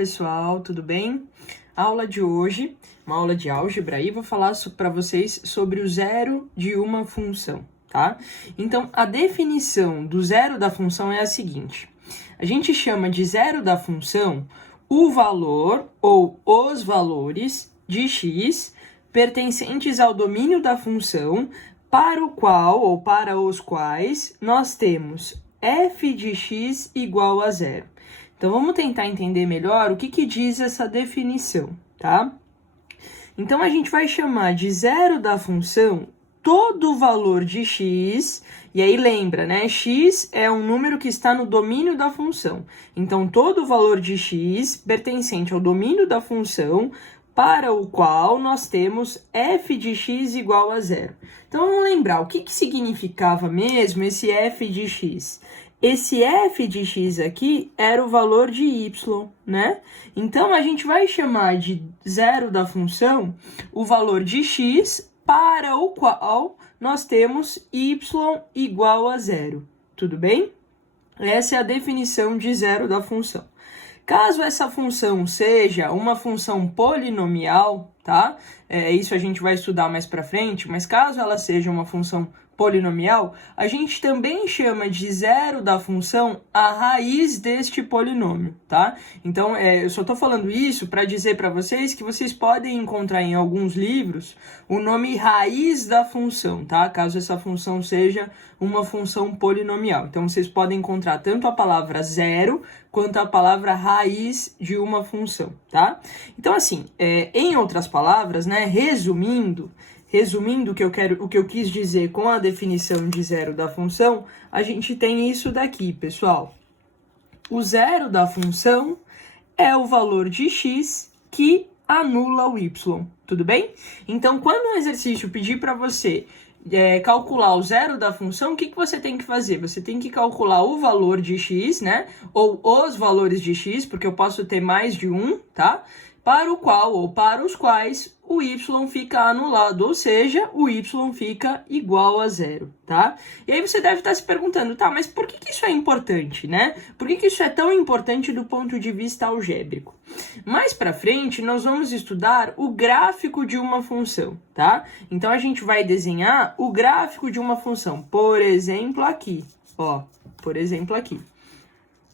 pessoal, tudo bem? A aula de hoje, uma aula de álgebra aí, vou falar para vocês sobre o zero de uma função, tá? Então, a definição do zero da função é a seguinte. A gente chama de zero da função o valor ou os valores de x pertencentes ao domínio da função para o qual ou para os quais nós temos f de x igual a zero. Então, vamos tentar entender melhor o que diz essa definição, tá? Então, a gente vai chamar de zero da função todo o valor de x, e aí lembra, né? X é um número que está no domínio da função. Então, todo o valor de x pertencente ao domínio da função para o qual nós temos f de x igual a zero. Então, vamos lembrar, o que significava mesmo esse f de x? Esse f de x aqui era o valor de y, né? Então, a gente vai chamar de zero da função o valor de x para o qual nós temos y igual a zero. Tudo bem? Essa é a definição de zero da função. Caso essa função seja uma função polinomial, tá? Isso a gente vai estudar mais para frente, mas caso ela seja uma função polinomial, a gente também chama de zero da função a raiz deste polinômio, tá? Então, eu só estou falando isso para dizer para vocês que vocês podem encontrar em alguns livros o nome raiz da função, tá? Caso essa função seja uma função polinomial. Então, vocês podem encontrar tanto a palavra zero quanto a palavra raiz de uma função, tá? Então, assim, em outras palavras, né, resumindo o que eu quis dizer com a definição de zero da função, a gente tem isso daqui, pessoal. O zero da função é o valor de x que anula o y, tudo bem? Então, quando um exercício pedir para você calcular o zero da função, o que você tem que fazer? Você tem que calcular o valor de x, né? Ou os valores de x, porque eu posso ter mais de um, tá? Para o qual ou para os quais o y fica anulado, ou seja, o y fica igual a zero, tá? E aí você deve estar se perguntando, tá, mas por que isso é importante, né? Por que isso é tão importante do ponto de vista algébrico? Mais para frente, nós vamos estudar o gráfico de uma função, tá? Então, a gente vai desenhar o gráfico de uma função, por exemplo, aqui, ó,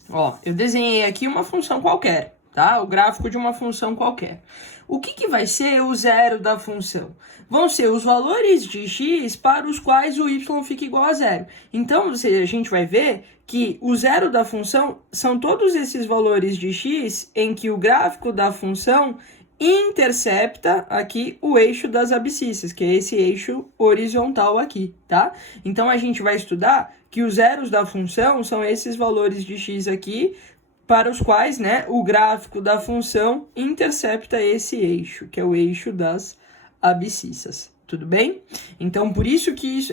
Ó, eu desenhei aqui uma função qualquer, tá? O gráfico de uma função qualquer. O que vai ser o zero da função? Vão ser os valores de x para os quais o y fica igual a zero. Então, a gente vai ver que o zero da função são todos esses valores de x em que o gráfico da função intercepta aqui o eixo das abscissas, que é esse eixo horizontal aqui, tá? Então, a gente vai estudar que os zeros da função são esses valores de x aqui, para os quais, né, o gráfico da função intercepta esse eixo, que é o eixo das abscissas. Tudo bem? Então, por isso que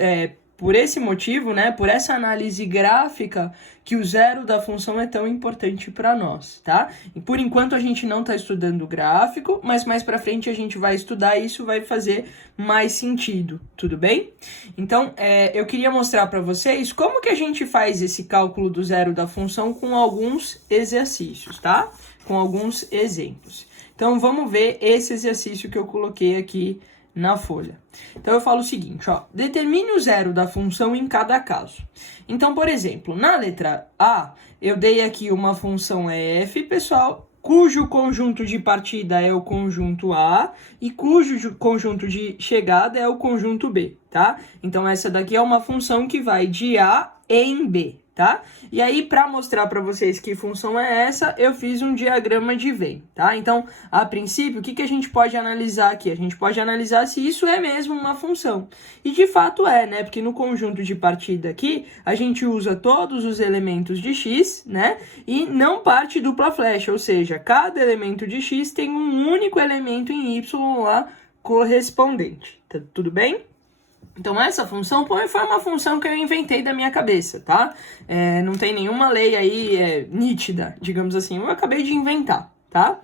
por esse motivo, né, por essa análise gráfica, que o zero da função é tão importante para nós, tá? E por enquanto a gente não está estudando o gráfico, mas mais para frente a gente vai estudar e isso vai fazer mais sentido, tudo bem? Então, eu queria mostrar para vocês como que a gente faz esse cálculo do zero da função com alguns exercícios, tá? Com alguns exemplos. Então, vamos ver esse exercício que eu coloquei aqui na folha. Então, eu falo o seguinte, ó, determine o zero da função em cada caso. Então, por exemplo, na letra A, eu dei aqui uma função f, pessoal, cujo conjunto de partida é o conjunto A e cujo conjunto de chegada é o conjunto B, tá? Então, essa daqui é uma função que vai de A em B, tá? E aí, para mostrar para vocês que função é essa, eu fiz um diagrama de Venn, tá? Então, a princípio, o que a gente pode analisar aqui? A gente pode analisar se isso é mesmo uma função. E de fato é, né? Porque no conjunto de partida aqui, a gente usa todos os elementos de x, né? E não parte dupla flecha, ou seja, cada elemento de x tem um único elemento em y lá correspondente. Tá tudo bem? Então, essa função foi uma função que eu inventei da minha cabeça, tá? Não tem nenhuma lei aí nítida, digamos assim. Eu acabei de inventar, tá?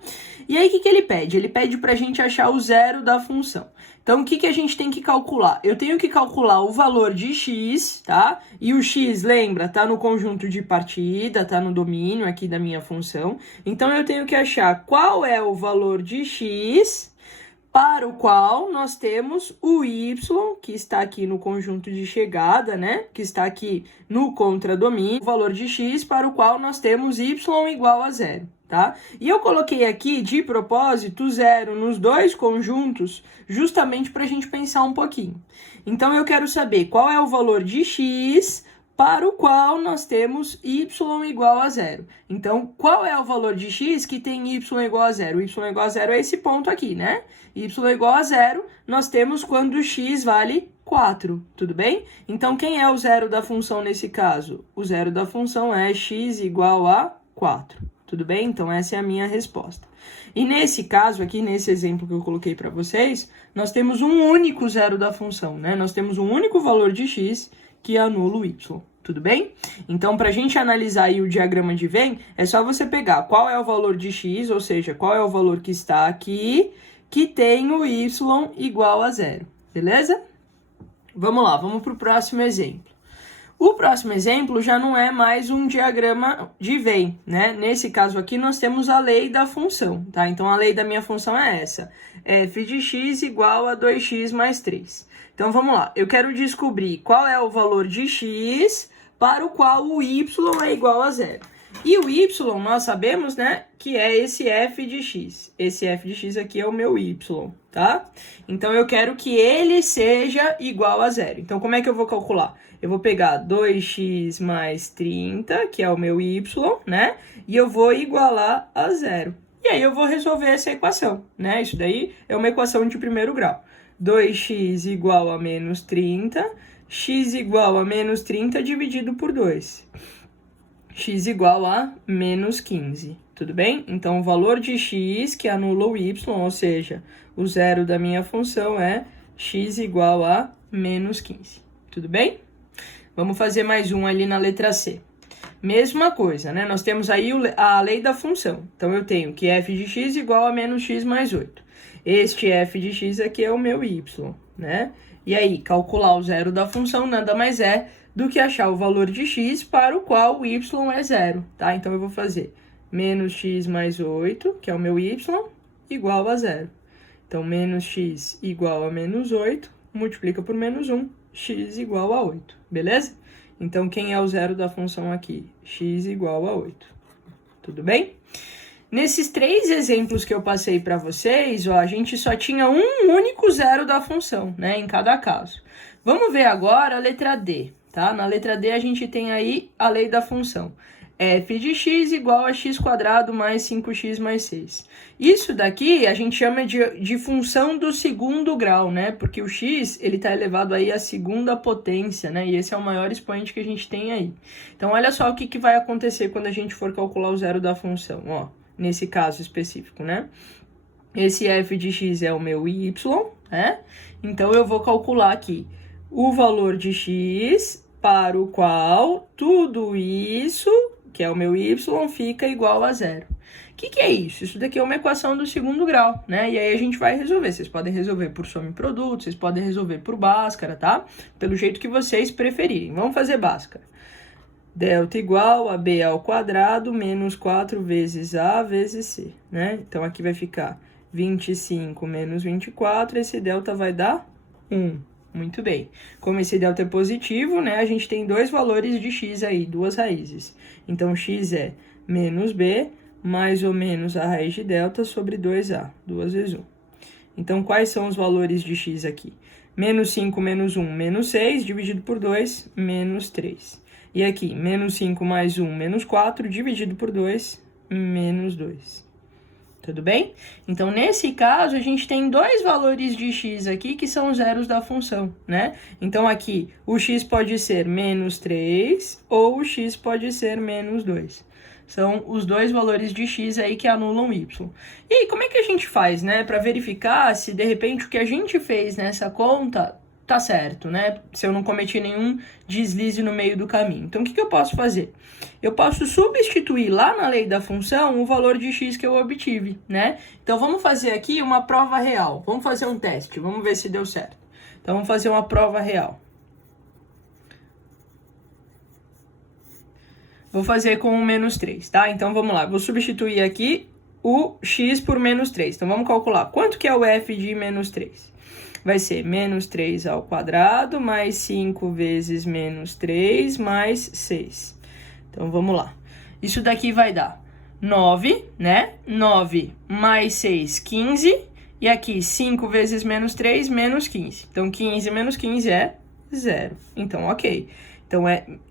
E aí, o que ele pede? Ele pede para a gente achar o zero da função. Então, o que a gente tem que calcular? Eu tenho que calcular o valor de x, tá? E o x, lembra, tá no conjunto de partida, tá no domínio aqui da minha função. Então, eu tenho que achar qual é o valor de x para o qual nós temos o y, que está aqui no conjunto de chegada, né? Que está aqui no contradomínio, o valor de x para o qual nós temos y igual a zero, tá? E eu coloquei aqui, de propósito, zero nos dois conjuntos, justamente para a gente pensar um pouquinho. Então, eu quero saber qual é o valor de x para o qual nós temos y igual a zero. Então, qual é o valor de x que tem y igual a zero? Y igual a zero é esse ponto aqui, né? Y igual a zero, nós temos quando x vale 4, tudo bem? Então, quem é o zero da função nesse caso? O zero da função é x igual a 4, tudo bem? Então, essa é a minha resposta. E nesse caso aqui, nesse exemplo que eu coloquei para vocês, nós temos um único zero da função, né? Nós temos um único valor de x que anula o y. Tudo bem? Então, para a gente analisar aí o diagrama de Venn, é só você pegar qual é o valor de x, ou seja, qual é o valor que está aqui, que tem o y igual a zero. Beleza? Vamos lá, vamos para o próximo exemplo. O próximo exemplo já não é mais um diagrama de Venn, né? Nesse caso aqui, nós temos a lei da função, tá? Então, a lei da minha função é essa. F de x igual a 2x mais 3. Então, vamos lá. Eu quero descobrir qual é o valor de x para o qual o y é igual a zero. E o y, nós sabemos, né, que é esse f de x. Esse f de x aqui é o meu y, tá? Então, eu quero que ele seja igual a zero. Então, como é que eu vou calcular? Eu vou pegar 2x mais 30, que é o meu y, né? E eu vou igualar a zero. E aí, eu vou resolver essa equação, né? Isso daí é uma equação de primeiro grau. 2x igual a menos 30, x igual a menos 30 dividido por 2. X igual a menos 15, tudo bem? Então, o valor de x que anula o y, ou seja, o zero da minha função é x igual a menos 15, tudo bem? Vamos fazer mais um ali na letra C. Mesma coisa, né? Nós temos aí a lei da função. Então, eu tenho que f de x igual a menos x mais 8. Este f de x aqui é o meu y, né? E aí, calcular o zero da função nada mais é do que achar o valor de x para o qual o y é zero, tá? Então, eu vou fazer menos x mais 8, que é o meu y, igual a zero. Então, menos x igual a menos 8, multiplica por menos 1, x igual a 8, beleza? Então, quem é o zero da função aqui? X igual a 8, tudo bem? Nesses três exemplos que eu passei para vocês, ó, a gente só tinha um único zero da função, né, em cada caso. Vamos ver agora a letra D, tá? Na letra D a gente tem aí a lei da função. F de x igual a x quadrado mais 5x mais 6. Isso daqui a gente chama de função do segundo grau, né? Porque o x, ele está elevado aí à segunda potência, né? E esse é o maior expoente que a gente tem aí. Então, olha só o que vai acontecer quando a gente for calcular o zero da função, ó. Nesse caso específico, né? Esse f de x é o meu y, né? Então, eu vou calcular aqui o valor de x para o qual tudo isso, que é o meu y, fica igual a zero. O que é isso? Isso daqui é uma equação do segundo grau, né? E aí a gente vai resolver. Vocês podem resolver por soma e produto, vocês podem resolver por Bhaskara, tá? Pelo jeito que vocês preferirem. Vamos fazer Bhaskara. Delta igual a b ao quadrado menos 4 vezes a vezes c, né? Então, aqui vai ficar 25 menos 24, esse delta vai dar 1. Muito bem. Como esse delta é positivo, né? A gente tem dois valores de x aí, duas raízes. Então, x é menos b mais ou menos a raiz de delta sobre 2a, 2 vezes 1. Então, quais são os valores de x aqui? Menos 5 menos 1, menos 6, dividido por 2, menos 3. E aqui, menos 5 mais 1, menos 4, dividido por 2, menos 2. Tudo bem? Então, nesse caso, a gente tem dois valores de x aqui que são zeros da função, né? Então, aqui, o x pode ser menos 3 ou o x pode ser menos 2. São os dois valores de x aí que anulam y. E aí, como é que a gente faz, né? Para verificar se, de repente, o que a gente fez nessa conta tá certo, né? Se eu não cometi nenhum deslize no meio do caminho. Então, o que eu posso fazer? Eu posso substituir lá na lei da função o valor de x que eu obtive, né? Então, vamos fazer aqui uma prova real. Vamos fazer um teste, vamos ver se deu certo. Então, vamos fazer uma prova real. Vou fazer com o menos 3, tá? Então, vamos lá. Vou substituir aqui o x por menos 3. Então, vamos calcular. Quanto que é o f de menos 3? Vai ser menos 3 ao quadrado mais 5 vezes menos 3 mais 6. Então, vamos lá. Isso daqui vai dar 9, né? 9 mais 6, 15. E aqui, 5 vezes menos 3, menos 15. Então, 15 menos 15 é 0. Então, ok. Então,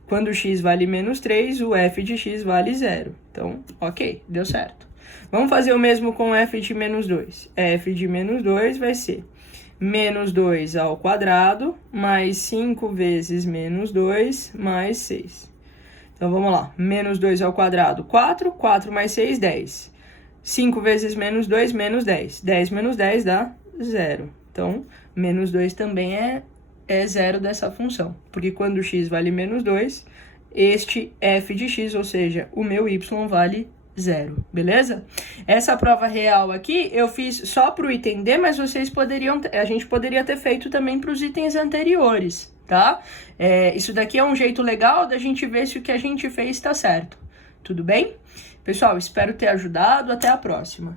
quando o x vale menos 3, o f de x vale 0. Então, ok, deu certo. Vamos fazer o mesmo com f de menos 2. F de menos 2 vai ser menos 2 ao quadrado, mais 5 vezes menos 2, mais 6. Então, vamos lá. Menos 2 ao quadrado, 4. 4 mais 6, 10. 5 vezes menos 2, menos 10. 10 menos 10 dá 0. Então, menos 2 também é 0 dessa função. Porque quando x vale menos 2, este f de x, ou seja, o meu y vale 0, beleza? Essa prova real aqui eu fiz só para o item D, mas a gente poderia ter feito também para os itens anteriores, tá? Isso daqui é um jeito legal da gente ver se o que a gente fez está certo. Tudo bem? Pessoal, espero ter ajudado. Até a próxima.